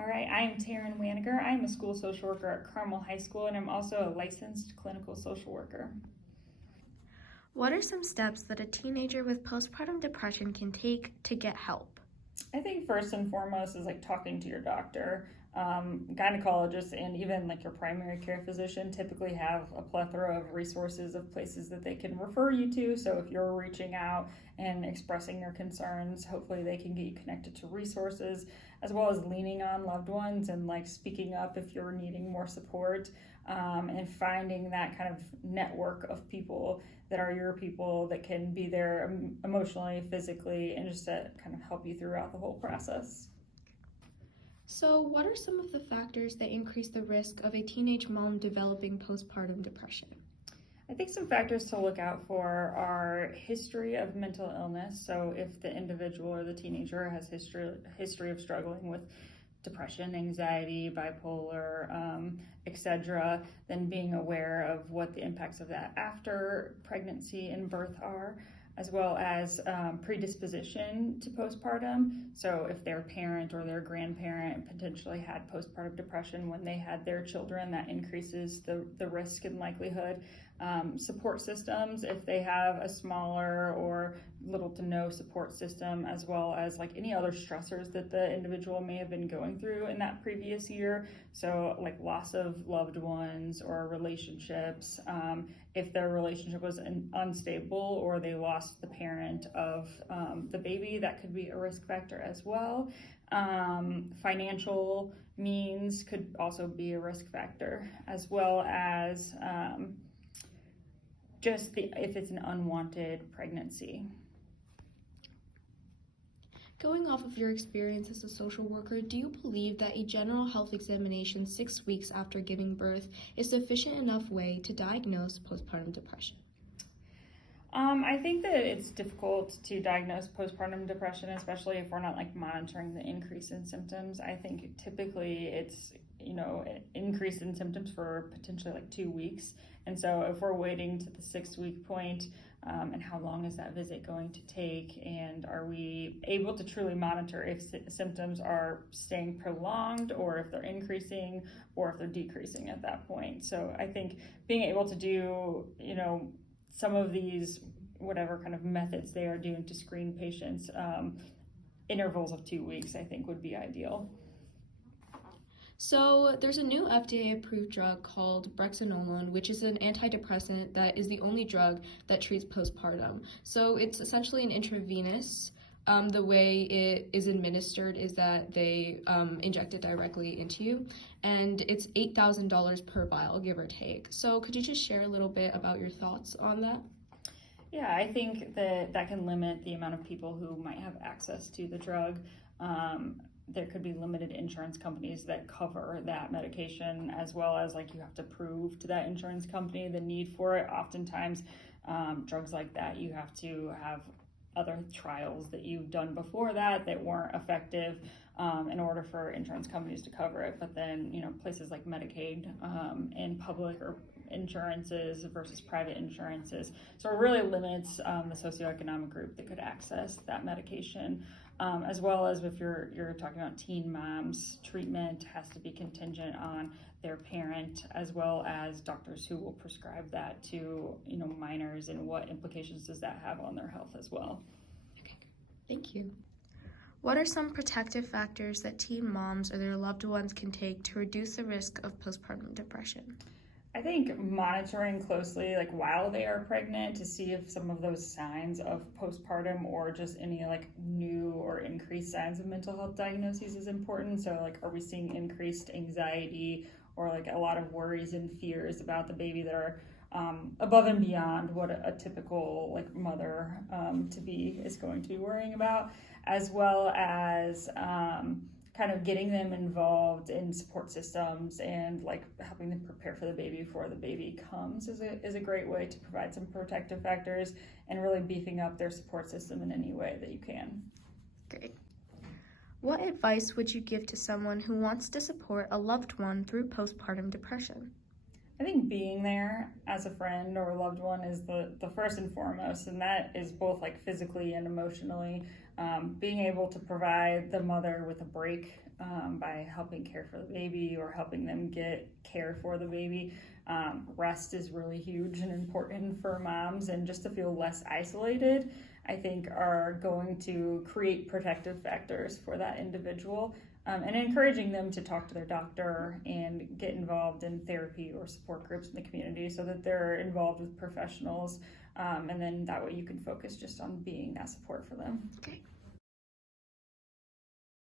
All right, I'm Taryn Wanninger. I'm a school social worker at Carmel High School, and I'm also a licensed clinical social worker. What are some steps that a teenager with postpartum depression can take to get help? I think first and foremost is like talking to your doctor. Gynecologists and even like your primary care physician typically have a plethora of resources of places that they can refer you to. So if you're reaching out and expressing your concerns, hopefully they can get you connected to resources, as well as leaning on loved ones and like speaking up if you're needing more support, and finding that kind of network of people that are your people that can be there emotionally, physically, and just to kind of help you throughout the whole process. So, what are some of the factors that increase the risk of a teenage mom developing postpartum depression? I think some factors to look out for are history of mental illness. So if the individual or the teenager has history of struggling with depression, anxiety, bipolar, etc., then being aware of what the impacts of that after pregnancy and birth are, as well as predisposition to postpartum. So if their parent or their grandparent potentially had postpartum depression when they had their children, that increases the risk and likelihood. Support systems, if they have a smaller or little to no support system, as well as like any other stressors that the individual may have been going through in that previous year. So like loss of loved ones or relationships, if their relationship was unstable or they lost the parent of the baby, that could be a risk factor as well. Financial means could also be a risk factor, as well as if it's an unwanted pregnancy. Going off of your experience as a social worker, do you believe that a general health examination 6 weeks after giving birth is sufficient enough way to diagnose postpartum depression? I think that it's difficult to diagnose postpartum depression, especially if we're not like monitoring the increase in symptoms. I think typically it's, increase in symptoms for potentially like 2 weeks. And so if we're waiting to the 6-week point, and how long is that visit going to take? And are we able to truly monitor if symptoms are staying prolonged or if they're increasing or if they're decreasing at that point? So I think being able to do, some of these, whatever kind of methods they are doing to screen patients, intervals of 2 weeks, I think would be ideal. So there's a new FDA-approved drug called brexanolone, which is an antidepressant that is the only drug that treats postpartum. So it's essentially an intravenous. The way it is administered is that they inject it directly into you, and it's $8,000 per vial, give or take. So could you just share a little bit about your thoughts on that? Yeah, I think that can limit the amount of people who might have access to the drug. There could be limited insurance companies that cover that medication, as well as like you have to prove to that insurance company the need for it. Oftentimes, drugs like that, you have to have other trials that you've done before that weren't effective in order for insurance companies to cover it. But then, places like Medicaid and public or insurances versus private insurances. So it really limits the socioeconomic group that could access that medication. As well as if you're talking about teen moms, treatment has to be contingent on their parent, as well as doctors who will prescribe that to minors, and what implications does that have on their health as well. Okay, thank you. What are some protective factors that teen moms or their loved ones can take to reduce the risk of postpartum depression? I think monitoring closely, like while they are pregnant, to see if some of those signs of postpartum or just any like new or increased signs of mental health diagnoses is important. So like, are we seeing increased anxiety or like a lot of worries and fears about the baby that are above and beyond what a typical like mother to be is going to be worrying about, as well as kind of getting them involved in support systems and like helping them prepare for the baby before the baby comes is a great way to provide some protective factors and really beefing up their support system in any way that you can. Great. What advice would you give to someone who wants to support a loved one through postpartum depression? I think being there as a friend or a loved one is the first and foremost, and that is both like physically and emotionally. Being able to provide the mother with a break by helping care for the baby or helping them get care for the baby. Rest is really huge and important for moms, and just to feel less isolated, I think, are going to create protective factors for that individual, and encouraging them to talk to their doctor and get involved in therapy or support groups in the community so that they're involved with professionals, and then that way you can focus just on being that support for them. Okay.